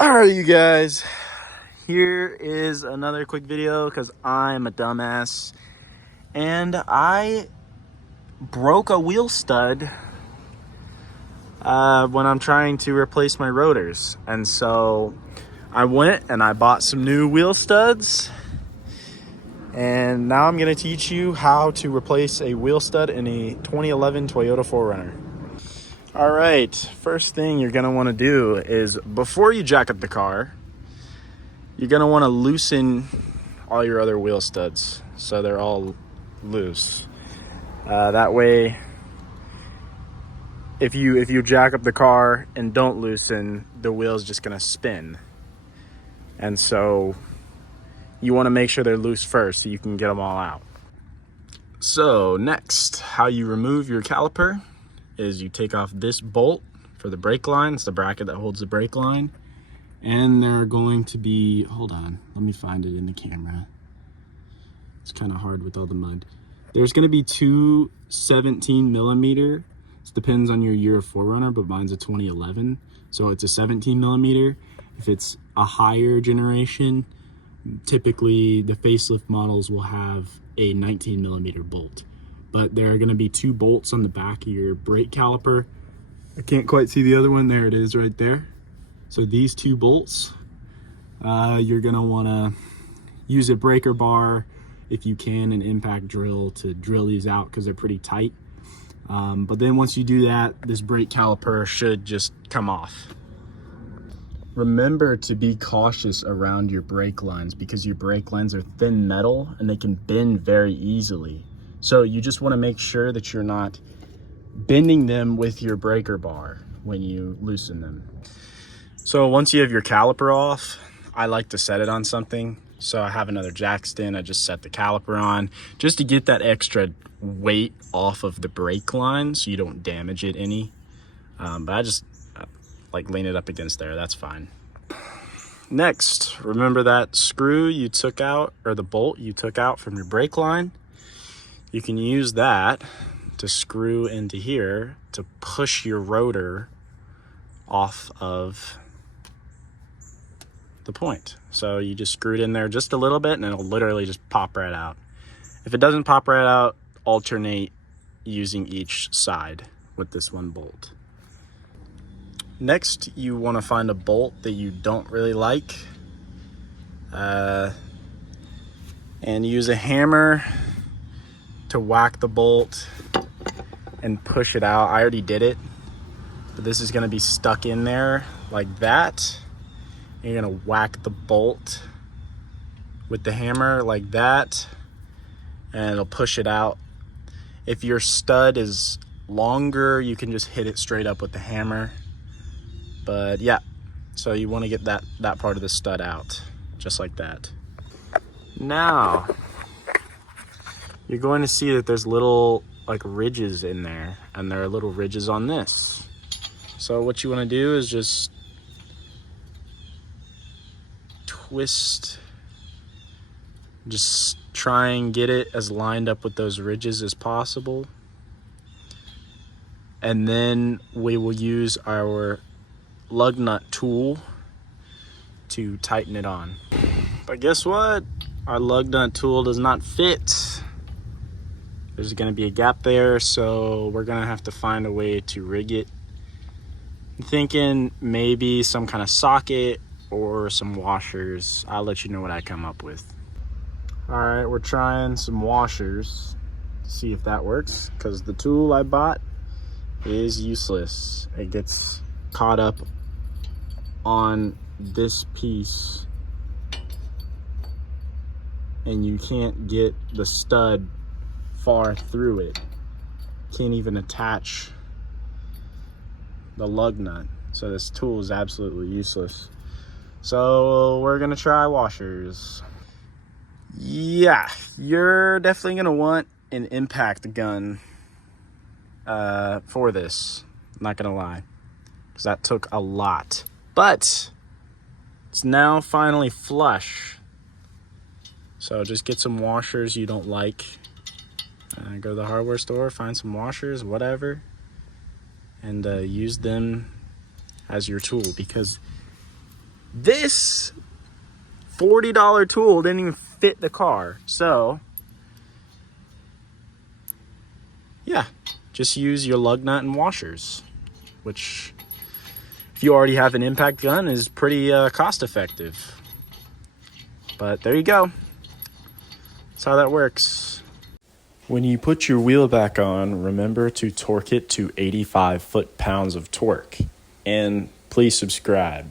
Alright, you guys, here is another quick video because I'm a dumbass and I broke a wheel stud when I'm trying to replace my rotors. And so I went and I bought some new wheel studs, and now I'm going to teach you how to replace a wheel stud in a 2011 Toyota 4Runner. All right, first thing you're going to want to do is, before you jack up the car, you're going to want to loosen all your other wheel studs so they're all loose. That way, if you jack up the car and don't loosen, the wheel's just going to spin. And so you want to make sure they're loose first so you can get them all out. So next, how you remove your caliper is you take off this bolt for the brake line. It's the bracket that holds the brake line. And there are going to be, hold on, let me find it in the camera. It's kind of hard with all the mud. There's going to be two 17 millimeter. It depends on your year of 4Runner, but mine's a 2011. So it's a 17 millimeter. If it's a higher generation, typically the facelift models will have a 19 millimeter bolt. But there are going to be two bolts on the back of your brake caliper. I can't quite see the other one. There it is right there. So these two bolts, you're going to want to use a breaker bar if you can, an impact drill to drill these out because they're pretty tight. But then once you do that, this brake caliper should just come off. Remember to be cautious around your brake lines because your brake lines are thin metal and they can bend very easily. So you just want to make sure that you're not bending them with your breaker bar when you loosen them. So once you have your caliper off, I like to set it on something. So I have another jack stand. I just set the caliper on just to get that extra weight off of the brake line so you don't damage it any. But I just like lean it up against there. That's fine. Next, remember that screw you took out, or the bolt you took out from your brake line. You can use that to screw into here to push your rotor off of the point. So you just screw it in there just a little bit and it'll literally just pop right out. If it doesn't pop right out, alternate using each side with this one bolt. Next, you want to find a bolt that you don't really like and use a hammer to whack the bolt and push it out. I already did it, but this is going to be stuck in there like that. You're going to whack the bolt with the hammer like that, and it'll push it out. If your stud is longer, you can just hit it straight up with the hammer. But yeah, so you want to get that part of the stud out, just like that. Now, you're going to see that there's little like ridges in there, and there are little ridges on this. So what you want to do is just twist, just try and get it as lined up with those ridges as possible. And then we will use our lug nut tool to tighten it on. But guess what? Our lug nut tool does not fit. There's going to be a gap there, so we're going to have to find a way to rig it. I'm thinking maybe some kind of socket or some washers. I'll let you know what I come up with. All right, we're trying some washers to see if that works, because the tool I bought is useless. It gets caught up on this piece and you can't get the stud far through it. Can't even attach the lug nut. So this tool is absolutely useless. So we're gonna try washers. Yeah, you're definitely gonna want an impact gun for this. I'm not gonna lie, because that took a lot. But it's now finally flush. So just get some washers you don't like. Go to the hardware store, find some washers, whatever, and use them as your tool, because This $40 tool didn't even fit the car. So yeah, just use your lug nut and washers, which if you already have an impact gun is pretty cost effective. But there you go. That's how that works. When you put your wheel back on, remember to torque it to 85 foot-pounds of torque. And please subscribe.